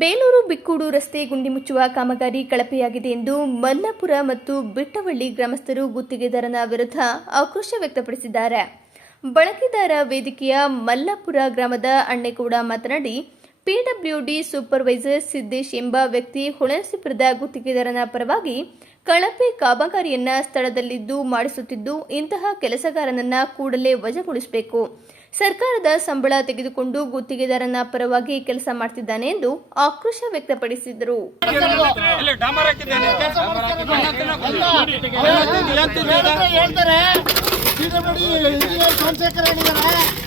ಬೇಲೂರು ಬಿಕ್ಕೂಡು ರಸ್ತೆ ಗುಂಡಿ ಮುಚ್ಚುವ ಕಾಮಗಾರಿ ಕಳಪೆಯಾಗಿದೆ ಎಂದು ಮಲ್ಲಾಪುರ ಮತ್ತು ಬಿಟ್ಟವಳ್ಳಿ ಗ್ರಾಮಸ್ಥರು ಗುತ್ತಿಗೆದಾರನ ವಿರುದ್ಧ ಆಕ್ರೋಶ ವ್ಯಕ್ತಪಡಿಸಿದ್ದಾರೆ. ಬಳಕೆದಾರ ವೇದಿಕೆಯ ಮಲ್ಲಾಪುರ ಗ್ರಾಮದ ಅಣ್ಣೇಗೌಡ ಮಾತನಾಡಿ, ಪಿಡಬ್ಲ್ಯೂಡಿ ಸೂಪರ್ವೈಸರ್ ಸಿದ್ದೇಶ್ ಎಂಬ ವ್ಯಕ್ತಿ ಹುಣಸೀಪುರದ ಗುತ್ತಿಗೆದಾರನ ಪರವಾಗಿ ಕಳಪೆ ಕಾಮಗಾರಿಯನ್ನ ಸ್ಥಳದಲ್ಲಿದ್ದು ಮಾಡಿಸುತ್ತಿದ್ದು, ಇಂತಹ ಕೆಲಸಗಾರನನ್ನ ಕೂಡಲೇ ವಜಾಗೊಳಿಸಬೇಕು. ಸರ್ಕಾರದ ಸಂಬಳ ತೆಗೆದುಕೊಂಡು ಗುತ್ತಿಗೆದಾರನ ಪರವಾಗಿ ಕೆಲಸ ಮಾಡ್ತಿದ್ದಾನೆ ಎಂದು ಆಕ್ರೋಶ ವ್ಯಕ್ತಪಡಿಸಿದರು.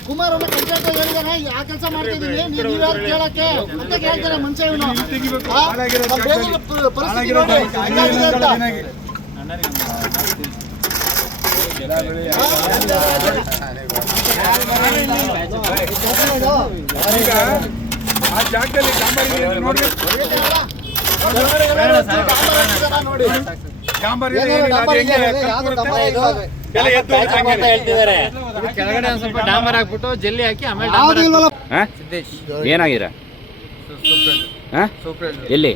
ಕುಮಾರ್ ಅವ್ರ ಕಂಪ್ಲೇಂಟ್ ಹೇಳಿದಾರೆ, ಆ ಕೆಲಸ ಮಾಡ್ತಿದ್ದೀನಿ ನೀವು ಯಾರು ಕೇಳಕ್ಕೆ ಅಂತ ಕೇಳ್ತಾರೆ. ಮನುಷ್ಯ ಪರಿಸ್ಥಿತಿ ನೋಡಿ ಹೆಂಗಾಗಿದೆ ಅಂತ. ಆ ಜಾಗದಲ್ಲಿ ಕೆಳಗಡೆ ಸ್ವಲ್ಪ ಡಾಂಬರ್ ಹಾಕ್ಬಿಟ್ಟು ಜಲ್ಲಿ ಹಾಕಿ ಆಮೇಲೆ ಏನಾಗಿರ ಎಲ್ಲಿ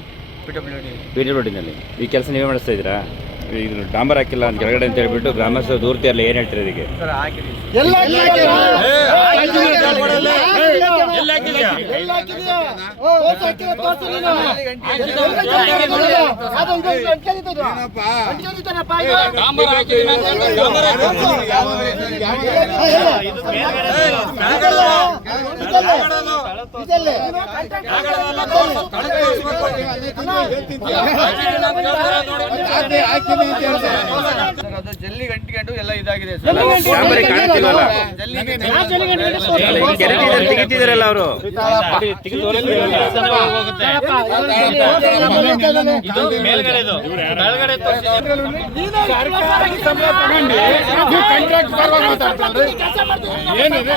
ಪಿಡಬ್ಲ್ಯೂಡಿನಲ್ಲಿ ಈ ಕೆಲಸ ನೀವೇ ಮಾಡಿಸ್ತಾ ಇದ್ದೀರಾ? ಇದು ಡಾಂಬರ್ ಹಾಕಿಲ್ಲ ಅಂತ ಕೆಳಗಡೆ ಅಂತ ಹೇಳ್ಬಿಟ್ಟು ಗ್ರಾಮಸ್ಥರು ದೂರ್ತಿ ಅಲ್ಲ, ಏನು ಹೇಳ್ತೀರಾ ಇದಕ್ಕೆ? ಜಲ್ಲಿ ಗಂಟಿಕೊಂಡು ಎಲ್ಲ ಇದಾಗಿದೆ. ತೆಗಿತಿದಾರಲ್ಲ ಅವರು ಏನಿದೆ